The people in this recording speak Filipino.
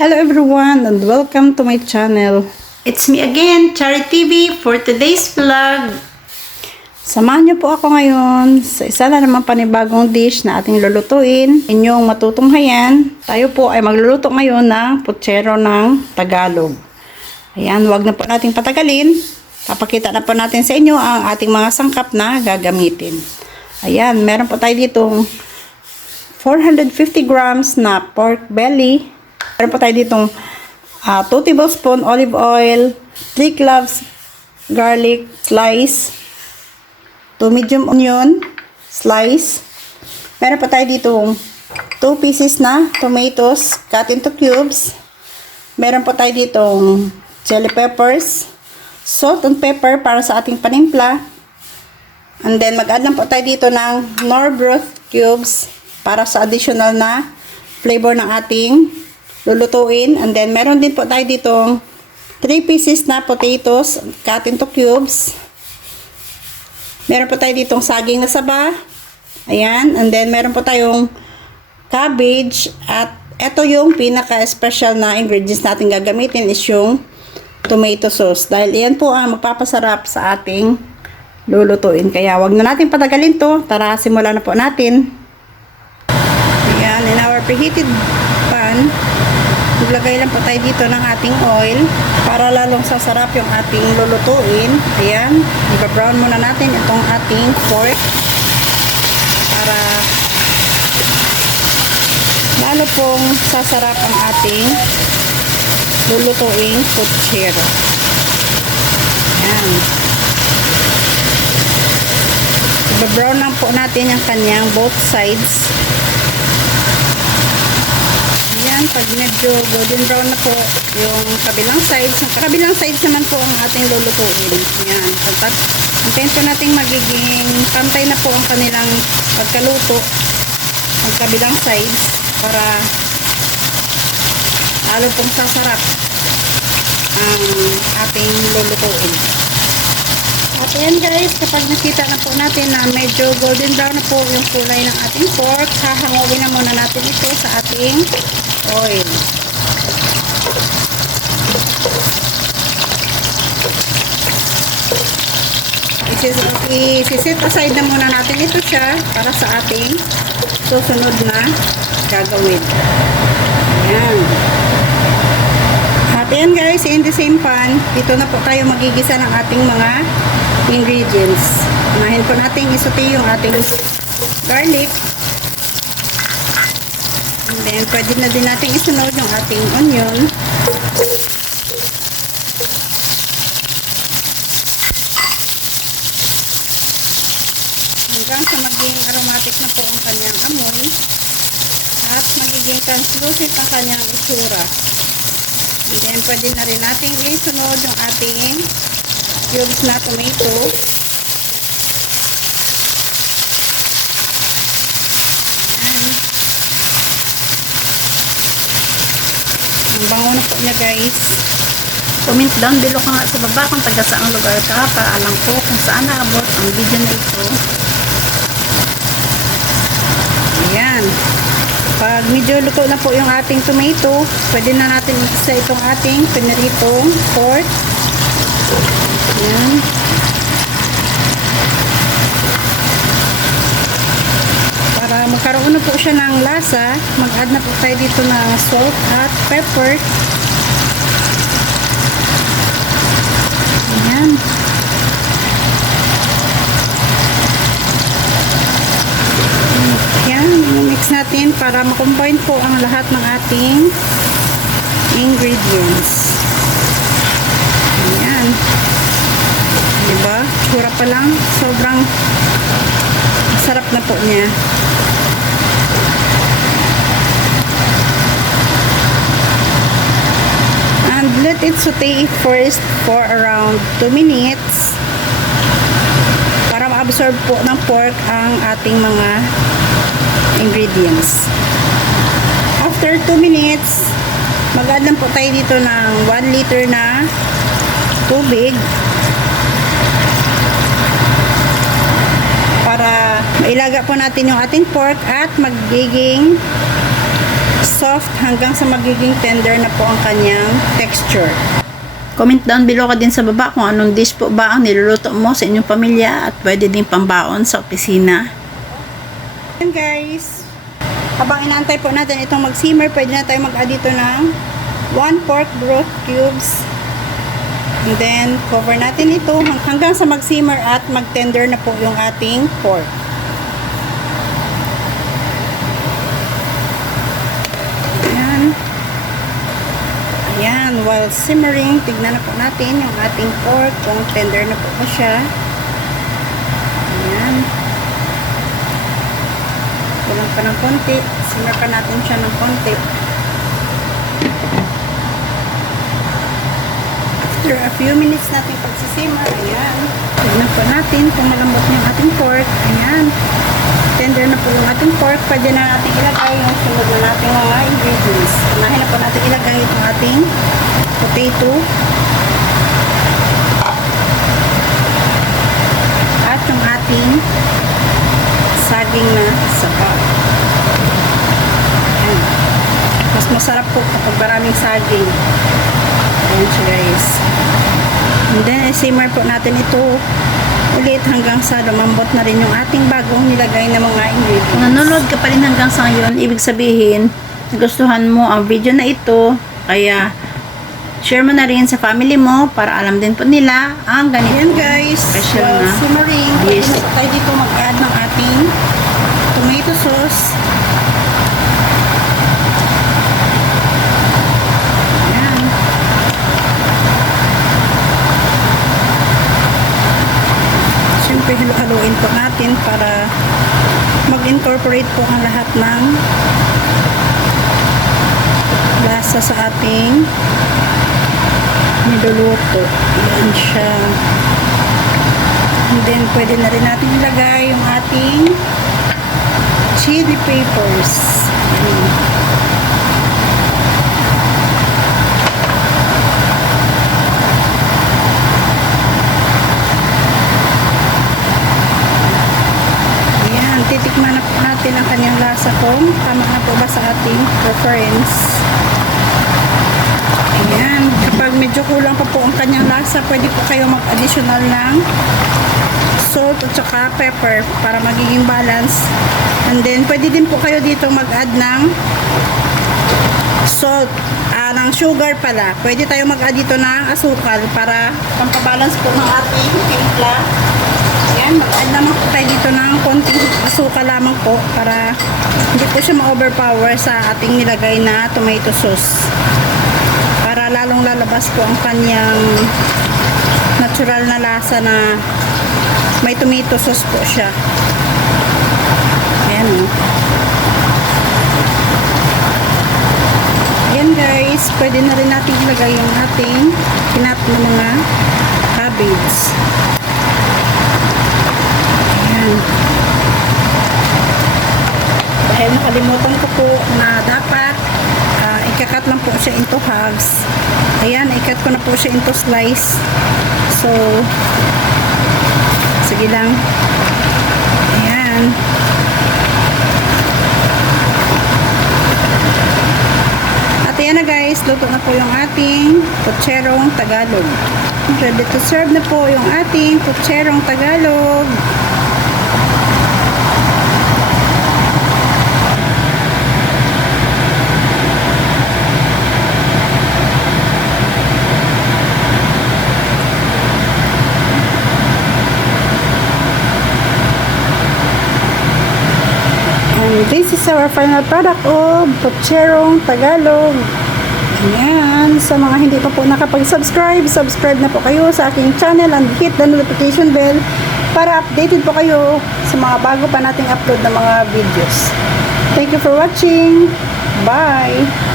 Hello everyone and welcome to my channel. It's me again, Chari TV, for today's vlog. Samahan niyo po ako ngayon sa isa na naman panibagong dish na ating lulutuin. Inyong matutunghayan. Tayo po ay magluluto ngayon ng putsero ng Tagalog. Ayan, wag na po nating patagalin. Papakita na po natin sa inyo ang ating mga sangkap na gagamitin. Ayan, meron po tayo ditong 450 grams na pork belly. Meron po tayo ditong 2 tablespoon olive oil, 3 cloves garlic slice, 2 medium onion slice. Meron po tayo ditong 2 pieces na tomatoes cut into cubes. Meron po tayo ditong chili peppers, salt and pepper para sa ating panimpla. And then mag-add lang po tayo dito ng Knorr broth cubes para sa additional na flavor ng ating lulutuin. And then meron din po tayo ditong 3 pieces na potatoes cut into cubes. Meron po tayo ditong saging na saba. Ayan. And then meron po tayong cabbage. At ito yung pinaka-special na ingredients natin gagamitin is yung tomato sauce. Dahil iyan po ang magpapasarap sa ating lulutuin. Kaya wag na natin patagalin to. Tara, simulan na po natin. Ayan. In our preheated pan, maglagay lang po tayo dito ng ating oil para lalong sasarap yung ating lulutuin. Ayan, i-brown muna natin itong ating pork para lalo pong sasarap ang ating lulutuing putsero. Ayan. I-brown lang po natin yung kanyang both sides. Pag medyo golden brown na po yung kabilang sides, yung kabilang sides naman po ang ating lulutuin. Yan. Antayin po natin magiging pantay na po ang kanilang pagkaluto ang kabilang sides para lalo pong sasarap ang ating lulutuin. At yan guys, kapag nakita na po natin na medyo golden brown na po yung kulay ng ating pork, hahangawin na muna natin ito sa ating oil. I-set aside na muna natin ito siya para sa ating susunod na gagawin. Ayan. At yan guys, in the same pan, dito na po tayo magigisa ng ating mga ingredients. Unahin po natin isote yung ating garlic. And then, pwede na din natin isunod yung ating onion. Hanggang sa maging aromatic na po ang kanyang amoy. At magiging translucent ang kanyang itsura. And then, pwede na rin natin isunod yung ating cubes na tomato. Ang bango na po niya guys. Comment down below ka nga sa baba kung taga saang lugar ka para alam ko kung saan naabot ang video na ito. Ayan. Pag medyo luto na po yung ating tomato, pwede na natin isa itong ating piniritong pork. Ayan. Para magkaroon na po siya ng lasa, mag-add na po tayo dito ng salt at pepper. Ayan. Ayan, mix natin para makombine po ang lahat ng ating ingredients. Ayan. Diba? Tsura pa lang. Sobrang sarap na po niya. And let it saute first for around 2 minutes para ma-absorb po ng pork ang ating mga ingredients. After 2 minutes, mag-add lang po tayo dito ng 1 liter na tubig para mailaga po natin yung ating pork at magiging soft hanggang sa magiging tender na po ang kanyang texture. Comment down below ka din sa baba kung anong dish po ba ang niluluto mo sa inyong pamilya at pwede din pambaon sa opisina. Ayan guys, habang inaantay po natin itong mag-simmer, pwede na tayo mag-add dito ng 1 pork broth cubes. And then, cover natin ito hanggang sa mag-simmer at mag-tender na po yung ating pork. Ayan. Ayan, while simmering, tignan na po natin yung ating pork kung tender na po siya. Ayan. Kulang pa ng konti. Simmer pa natin siya ng konti. After a few minutes natin pagsisimmer, ayan. Tignan po natin kung malambot yung ating pork. Ayan. Tender na po yung ating pork. Pwede na natin ilagay yung sunod na nating mga ingredients. Unahin na po natin ilagay yung ating potato. At yung ating saging na sabaw. Ayan. Mas masarap po kapag maraming saging. Ayan siya guys. And then, simmer po natin ito ulit hanggang sa lumambot na rin yung ating bagong nilagay na mga ingredients. Kung nanonood ka pa rin hanggang sa ngayon, ibig sabihin, nagustuhan mo ang video na ito, kaya share mo na rin sa family mo para alam din po nila ang ganito. Ayan guys, Special na simmering, dish. pwede na tayo dito mag-add ng ating tomato sauce. Ayan. Siyempre, haluin po natin para mag-incorporate po ang lahat ng lasa sa ating niluluto. Ayan siya. And then, pwede na rin natin ilagay yung ating chili peppers. Ayan. Ayan, titikman na po natin ang kanyang lasa kung tama na po ba sa ating preference. Ayan, kapag medyo kulang pa po ang kanyang lasa, pwede po kayo mag-additional ng salt at saka pepper para magiging balance. And then, pwede din po kayo dito mag-add ng salt, ng sugar pala. Pwede tayo mag-add dito ng asukal para pampabalance po ng ating timpla. Ayan, mag-add naman po tayo dito ng konting asukal lamang po para hindi po siya ma-overpower sa ating nilagay na tomato sauce. Para lalong lalabas po ang kanyang natural na lasa na may tomato sauce po siya. Ayan o. Ayan guys, pwede na rin natin ilagay yung ating kinat na mga cabbage. Ayan. Dahil nakalimutan ko po na dapat ikakat lang po siya into halves. Ayan, ikat ko na po siya into slice. So, sige lang. Ayan. At ayan na guys, luto na po yung ating putserong Tagalog. Ready to serve na po yung ating putserong Tagalog. This is our final product of Putserong Tagalog. Ayan. Sa mga hindi pa po nakapag-subscribe, subscribe na po kayo sa aking channel and hit the notification bell para updated po kayo sa mga bago pa nating upload na mga videos. Thank you for watching. Bye!